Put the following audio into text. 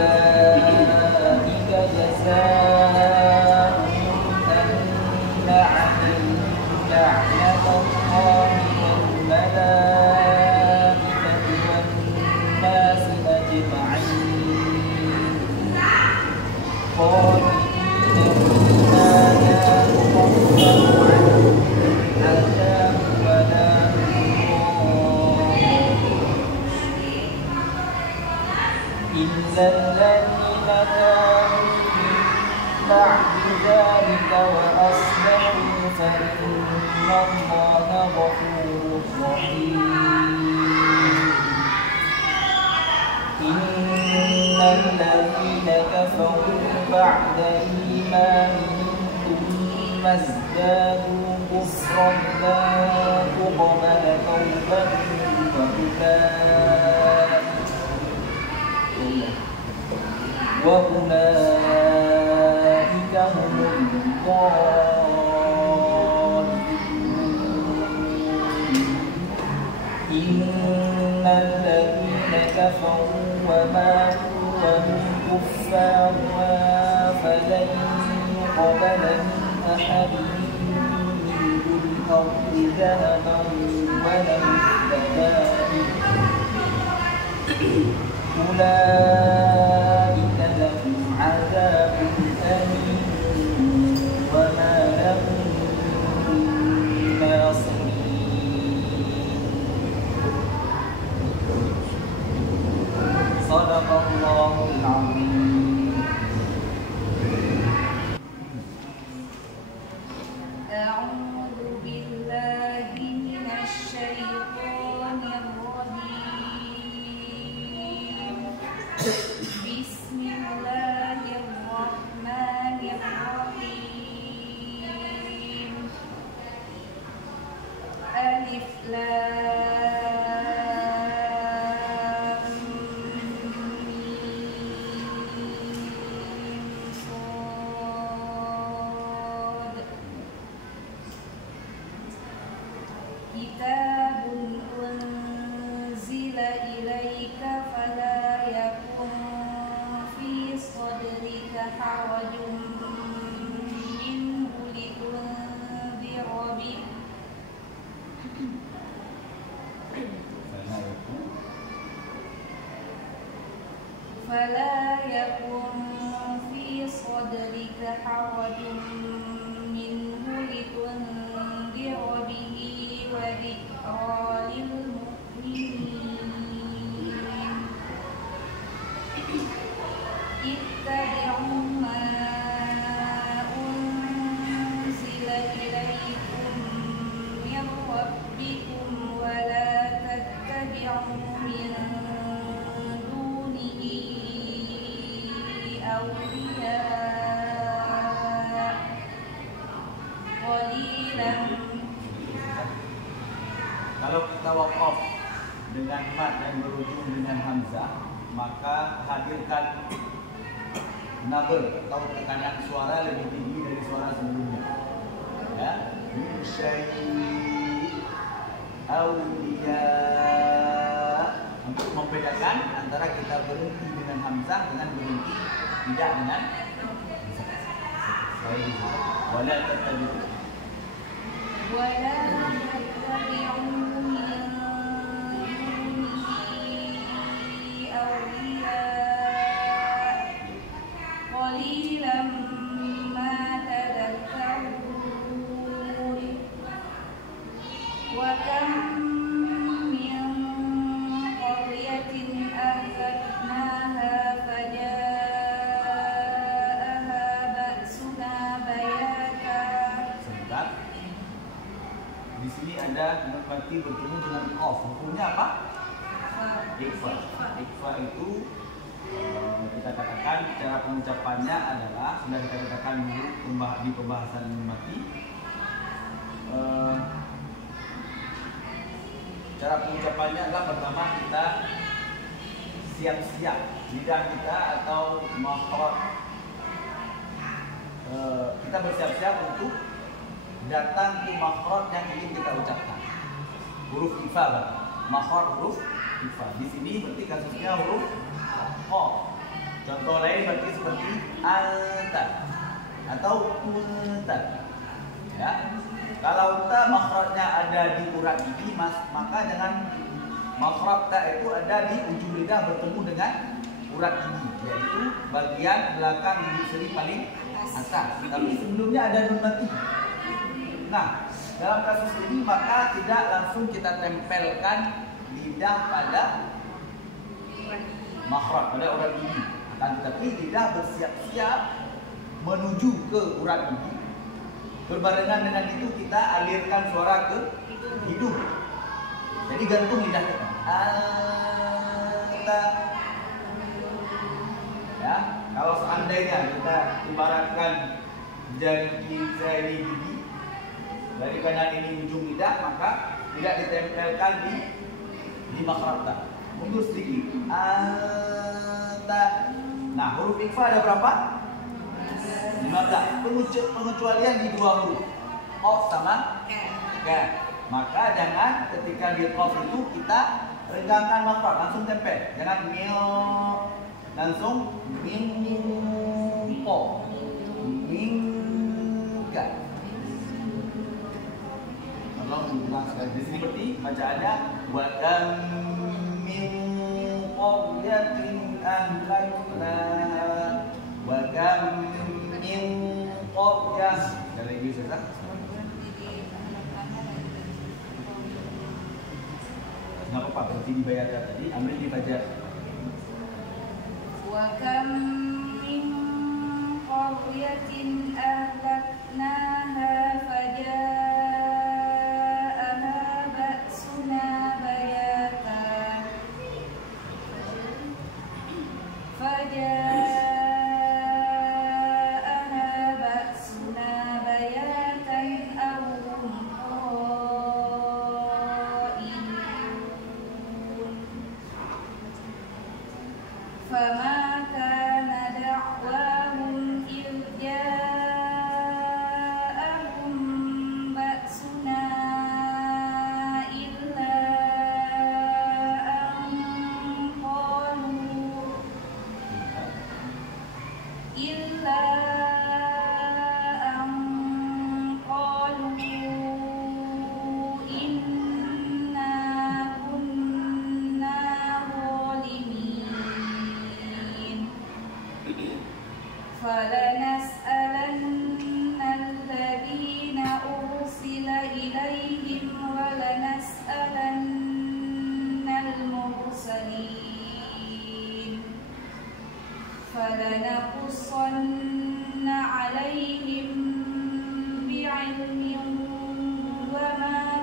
أولئك جزاؤهم أن عليهم لعنة الله والملائكة والناس أجمعين خالدين فيها لا يخفف عنهم العذاب ولا هم إلا الذين تابوا من بعد ذلك وأصلحوا فإن الله غفور رحيم إن الذين كفروا بعد إيمانهم ثم ازدادوا كفرا لا تقبل توبتهم وأولئك هم الضالون إن الذين كفروا وماتوا وهم كفار فلن يقبل من أحدهم ملء الأرض ذهبا ولو افتدى أولئك لهم عذاب أليم وما لهم من ناصرين صدق الله العظيم. أعوذ بالله من الشيطان الرجيم. بسم الله الرحمن الرحيم. ألف لام ميم صاد كتاب أنزل إليك فلا يكن في صدرك حرج منه لتنذر به فلا يكن في صدرك حرج منه لتنذر به وذكرى للمؤمنين اتبعوا ما أنزل إليكم من ربكم ولا تتبعوا من دونه أولياء قليلا. Kalau kita wakaf dengan mat yang berujung dengan hamzah, maka hadirkan nabr atau tekanan suara lebih tinggi dari suara sebelumnya. Ya, syai' awliya, untuk membedakan antara kita berhenti dengan hamzah dengan berhenti tidak dengan wala tattabi'u ولا تتبعوا من دونه أولياء قليلا ما تذكرون وكم من قرية أهلكناها فجاءها بأسنا بياتا. Sebentar. Di sini ada mati bertemu dengan qaf. Hukumnya apa? Ikfa. Ikfa itu kita katakan cara pengucapannya adalah sudah kita katakan dulu di pembahasan mati. Cara pengucapannya adalah pertama kita siap-siap lidah kita atau makhraj. Kita bersiap-siap untuk datang ke makhraj yang ingin kita ucapkan. Huruf ifa, makhraj huruf ifa. Di sini berarti kasusnya huruf qaf. Contoh lain berarti seperti anta atau kunta. Ya. Kalau ta makhrajnya ada di urat gigi, maka jangan makhraj ta itu ada di ujung lidah bertemu dengan urat gigi, yaitu bagian belakang gigi seri paling atas. Tapi sebelumnya ada nun mati. Nah, dalam kasus ini maka tidak langsung kita tempelkan lidah pada makhraj, pada urat gigi. Tetapi lidah bersiap-siap menuju ke urat gigi. Berbarengan dengan itu kita alirkan suara ke hidung. Jadi gantung lidah kita. Anta. Ya, kalau seandainya kita ibaratkan jari kita ini gigi, dari kanan ini ujung lidah, maka tidak ditempelkan di makhraj ta. Mundur sedikit. Anta. Nah, huruf ikhfa ada berapa? 15. Pengecualian di dua huruf, qaf sama ka. Maka jangan ketika di qaf itu kita renggangkan makhraj, langsung tempel. Jangan mil, langsung ming po, mingga. Tolong diulang sekali. Di sini seperti bacaannya wa kam min qaryatin ahlakna wa kam min qaryah. Dari lagi Ustaz. Enggak apa-apa, berarti dibayar tadi, ambil dibaca. Wa kam min qaryatin ahlaknaha faja'aha ba'suna bayatan aw hum qa'ilun fama kana da'wahum idh ja'ahum ba'suna illa an qalu inna kunna zalimin falanas'alanna alladhina ursila ilayhim wa lanas'alanna al-mursalin falanaqussanna 'alaihim bi'ilmin wa ma